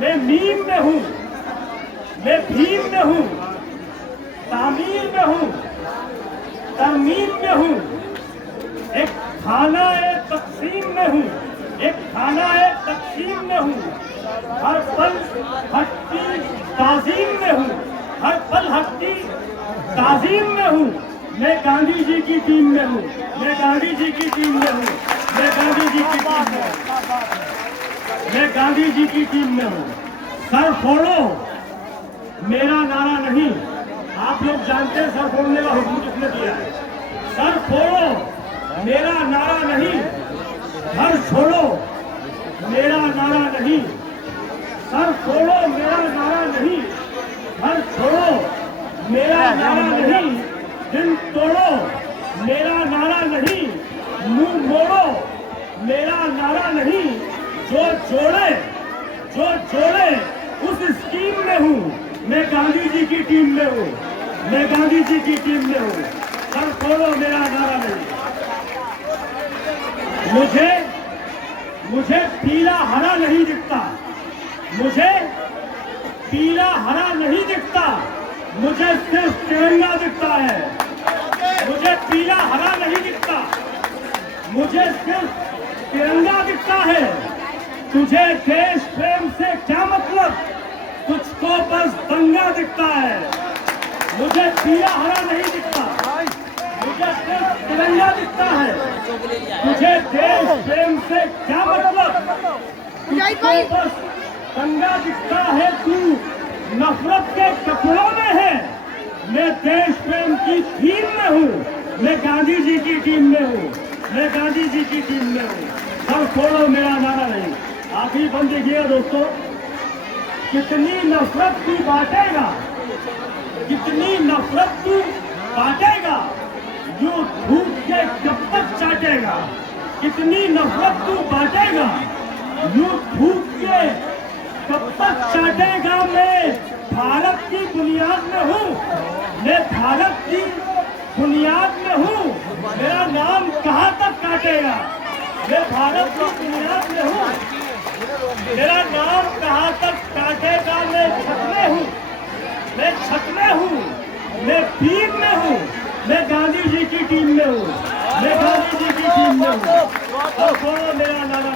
मैं मीम में हूँ, मैं भीम में हूँ, तामीर में हूँ, तरमीम में हूँ, एक खाना है तकसीम में हूँ, एक खाना है तकसीम में हूँ, हर पल हट्टी ताजीम में हूँ, हर पल हट्टी ताजीम में हूँ। मैं गांधी जी की टीम में हूँ, मैं गांधी जी की टीम में हूँ, मैं गांधी जी की टीम में हूँ, मैं गांधी जी की टीम में हूँ। सर फोड़ो मेरा नारा नहीं, आप लोग जानते हैं सर फोड़ने का हुक्म किसने दिया है। सर फोड़ो मेरा नारा नहीं, घर छोड़ो मेरा नारा नहीं, सर फोड़ो मेरा नारा नहीं, घर छोड़ो मेरा नारा नहीं, दिल तोड़ो मेरा नारा नहीं, मुंह मोड़ो मेरा नारा नहीं, जो जोड़े उस स्कीम में हूँ। मैं गांधी जी की टीम में हूँ, मैं गांधी जी की टीम में हूँ। सर फोड़ो मेरा नारा नहीं। मुझे पीला हरा नहीं दिखता, मुझे पीला हरा नहीं दिखता, मुझे सिर्फ तिरंगा दिखता है। मुझे पीला हरा नहीं दिखता, मुझे सिर्फ तिरंगा दिखता है। तुझे देश प्रेम से क्या मतलब, तुझको बस दंगा दिखता है। मुझे पीला हरा नहीं दिखता, मुझे सिर्फ तिरंगा दिखता है। तुझे देश प्रेम से क्या मतलब, तुझको बस दंगा दिखता है। तू नफरत के कपड़ों में है, मैं देश प्रेम की थीम में हूँ, मैं गांधी जी की टीम में हूँ, मैं गांधी जी की टीम में हूँ। सर छोड़ो मेरा नारा नहीं। आप ही बंद किया दोस्तों, कितनी नफरत तू बांटेगा, कितनी नफरत तू बांटेगा, यूं धूप के कब तक चाटेगा। कितनी नफरत तू बांटेगा, यूं धूप के कब तक चाटेगा। मैं भारत की बुनियाद में हूँ, मैं भारत की बुनियाद में हूँ। मेरा नाम कहाँ तक काटेगा, मैं भारत की बुनियाद में हूँ। मेरा नाम कहाँ तक काटेगा। मैं छत में हूँ, मैं छत में हूँ, मैं टीम में हूँ, मैं गांधी जी की टीम में हूँ, मैं गांधी जी की टीम में हूँ। और मेरा नारा